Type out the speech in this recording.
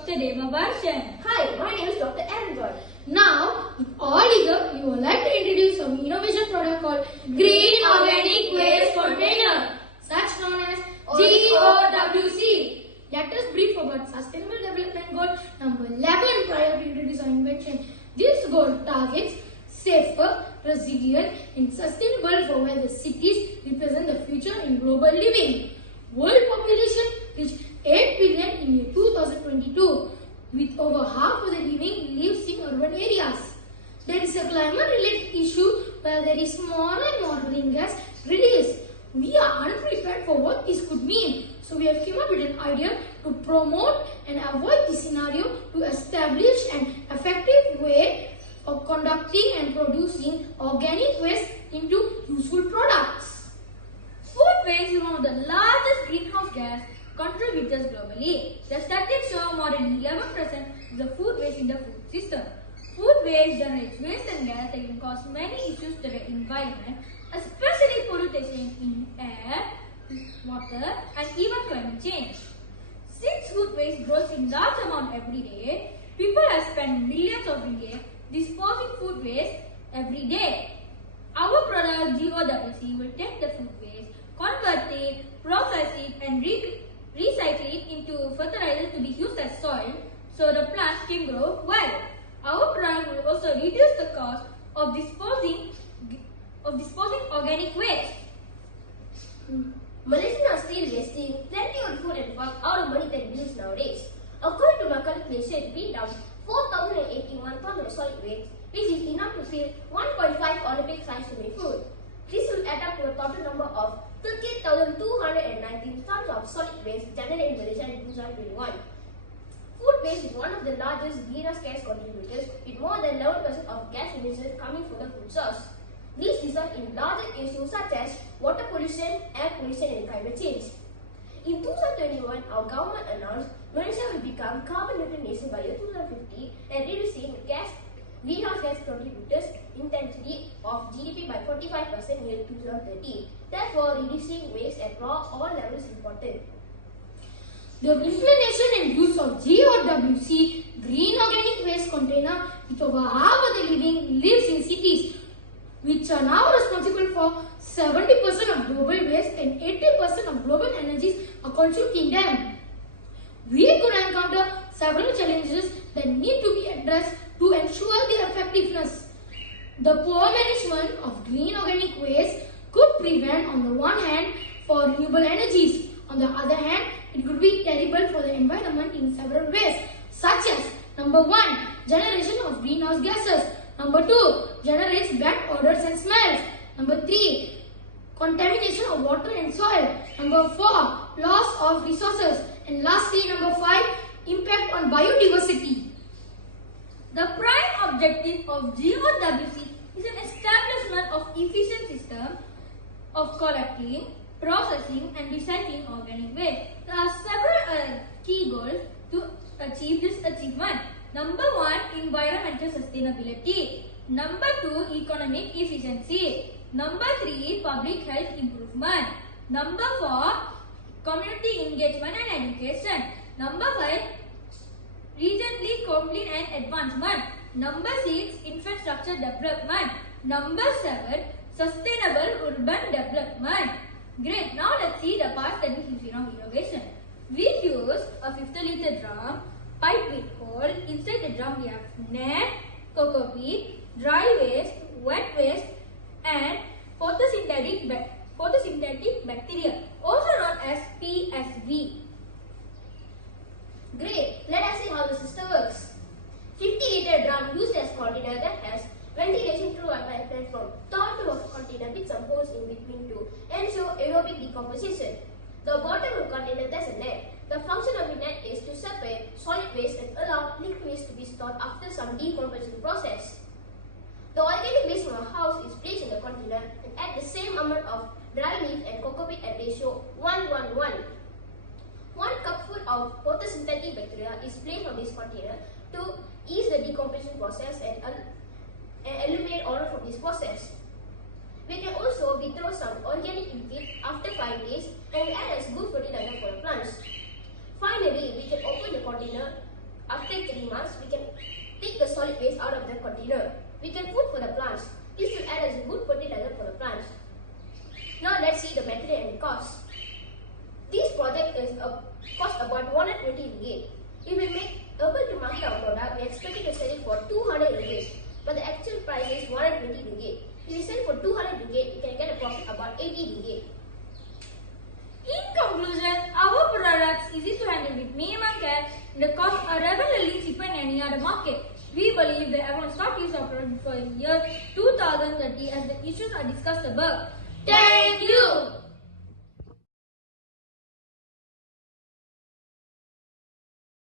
Dr. Deva Barshan. Hi, my name is Dr. Aaron Joy. Now, with all eager, we would like to introduce an innovation product called Green Organic Waste Container, such known as GOWC. Let us brief about Sustainable Development Goal number 11 prior to introducing our invention. This goal targets safer, resilient, and sustainable for where the cities represent the future in global living. World population reached 8 billion in year 2022, with over half of the living lives in urban areas. There is a climate-related issue where there is more and more green gas released. We are unprepared for what this could mean, so we have come up with an idea to promote and avoid this scenario to establish an effective way of conducting and producing organic waste into useful products. Food waste is one of the largest greenhouse gas contributors globally. The statistics show more than 11% of the food waste in the food system. Food waste generates waste and gas that can cause many issues to the environment, especially pollution in air, water, and even climate change. Since food waste grows in large amount every day, people have spent millions of ringgit disposing food waste every day. Our product GOWC will take the food waste, convert it, process it, and recycle it into fertilizer to be used as soil so the plants can grow well. Our product will also reduce the cost of disposing organic waste. Malaysians are still wasting plenty of food and farm out of money that we use nowadays. According to my calculation, we dump 4,081 tons of solid waste, which is enough to fill 1.5 Olympic-sized swimming pool. This will add up to a total number of 13,219 tons of solid waste generated in Malaysia in 2021. Food waste is one of the largest greenhouse gas contributors, with more than 11% of gas emissions coming from the food source. These result in larger issues such as water pollution, air pollution, and climate change. In 2021, our government announced Malaysia will become carbon neutral nation by year 2050 and reducing greenhouse gas contributors intensity of GDP by 45% in year 2030. Therefore, reducing waste at all levels is important. The implementation and use of GOWC, Green Organic Waste Container, with over half of the living lives in cities, which are now responsible for 70% of global waste and 80% of global energies are consumed in them. We could encounter several challenges that need to be addressed to ensure their effectiveness. The poor management of green organic waste could prevent, on the one hand, for renewable energies. On the other hand, it could be terrible for the environment in several ways, such as number 1, generation of greenhouse gases. Number 2, generates bad odors and smells. Number 3, contamination of water and soil. Number 4, loss of resources. And lastly, number 5, impact on biodiversity. The prime objective of GOWC is an establishment of efficient system of collecting, processing, and recycling organic waste. There are several key goals to achieve this achievement. Number 1, environmental sustainability. Number 2, economic efficiency. Number 3, public health improvement. Number 4, community engagement and education. Number 5, regionally conflict and advancement. Number 6, infrastructure development. Number 7, sustainable urban development. Great, now let's see the parts that we use in our innovation. We use a 50-liter drum, pipe with hole. Inside the drum we have net, cocoa bean, dry waste, wet waste, and photosynthetic bacteria, also known as PSV. Great, let us see how the system works. 50-liter drum used as container that has ventilation through a pipeline from top to of container with some holes in between to ensure aerobic decomposition. The bottom of the container has a net. The function of the net is to separate solid waste and allow liquid waste to be stored after some decomposition process. The organic waste from a house is placed in the container and add the same amount of dry leaf and cocoa peat at ratio 1:1:1. 1 cupful of photosynthetic bacteria is placed on this container to ease the decomposition process and eliminate odor from this process. We can also withdraw some organic liquid after 5 days and add as good fertilizer for the plants. Finally, we can open the container After 3 months, we can take the solid waste out of the container. We can put for the plants. This will add as a good fertilizer for the plants. Now let's see the material and cost. This project is cost about 120 ringgit. If we make able to market our product, we are expecting to sell it for 200 ringgit. But the actual price is 120 ringgit. If we sell for 200 ringgit, we can get a profit about 80 ringgit. In conclusion, our products easy to handle with minimum care and the cost are regularly cheaper than any other market. We believe that everyone stop use our product for year 2030 as the issues are discussed above.